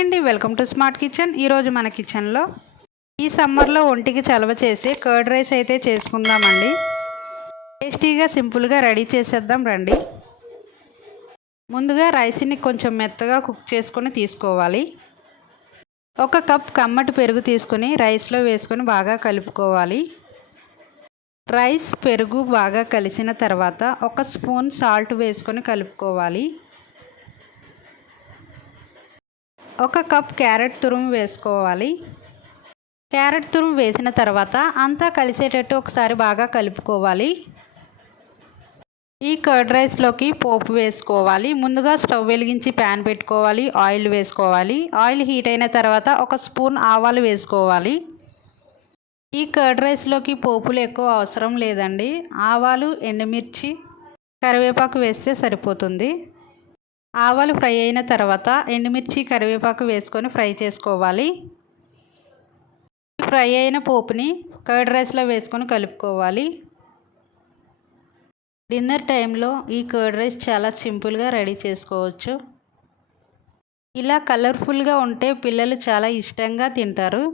అండి, welcome to smart kitchen. ఈరోజు మన కిచెన్లో ఈ సమ్మర్లో ఒంటికి చలవ చేసే కర్డ్ రైస్ అయితే చేసుకుందామండి. టేస్టీగా సింపుల్గా రెడీ చేసేద్దాం రండి. ముందుగా రైస్ని కొంచెం మెత్తగా కుక్ చేసుకొని తీసుకోవాలి. 1 కప్ కమ్మటి పెరుగు తీసుకొని రైస్లో వేసుకొని బాగా కలుపుకోవాలి. రైస్ పెరుగు బాగా కలిసిన తర్వాత 1 స్పూన్ సాల్ట్ వేసుకొని కలుపుకోవాలి. 1 కప్ క్యారెట్ తురుము వేసుకోవాలి. క్యారెట్ తురుము వేసిన తర్వాత అంతా కలిసేటట్టు ఒకసారి బాగా కలుపుకోవాలి. ఈ కర్డ్ రైస్లోకి పోపు వేసుకోవాలి. ముందుగా స్టవ్ వెలిగించి ప్యాన్ పెట్టుకోవాలి. ఆయిల్ వేసుకోవాలి. ఆయిల్ హీట్ అయిన తర్వాత 1 స్పూన్ ఆవాలు వేసుకోవాలి. ఈ కర్డ్ రైస్లోకి పోపులు ఎక్కువ అవసరం లేదండి. ఆవాలు, ఎండుమిర్చి, కరివేపాకు వేస్తే సరిపోతుంది. ఆవాలు ఫ్రై అయిన తర్వాత ఎండుమిర్చి, కరివేపాకు వేసుకొని ఫ్రై చేసుకోవాలి. ఫ్రై అయిన పోపుని కర్డ్ రైస్లో వేసుకొని కలుపుకోవాలి. డిన్నర్ టైంలో ఈ కర్డ్ రైస్ చాలా సింపుల్గా రెడీ చేసుకోవచ్చు. ఇలా కలర్ఫుల్గా ఉంటే పిల్లలు చాలా ఇష్టంగా తింటారు.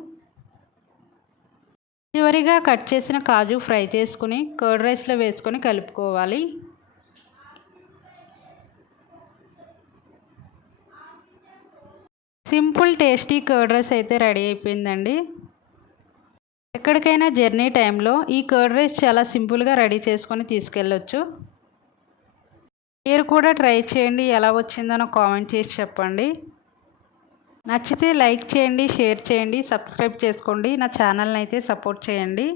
చివరిగా కట్ చేసిన కాజు ఫ్రై చేసుకుని కర్డ్ రైస్లో వేసుకొని కలుపుకోవాలి. సింపుల్ టేస్టీ కర్డ్ రైస్ అయితే రెడీ అయిపోయిందండి. ఎక్కడికైనా జర్నీ టైంలో ఈ కర్డ్ రైస్ చాలా సింపుల్గా రెడీ చేసుకొని తీసుకెళ్ళొచ్చు. మీరు కూడా ట్రై చేయండి. ఎలా వచ్చిందో కామెంట్ చేసి చెప్పండి. నచ్చితే లైక్ చేయండి, షేర్ చేయండి, సబ్స్క్రైబ్ చేసుకోండి. నా ఛానల్ని అయితే సపోర్ట్ చేయండి.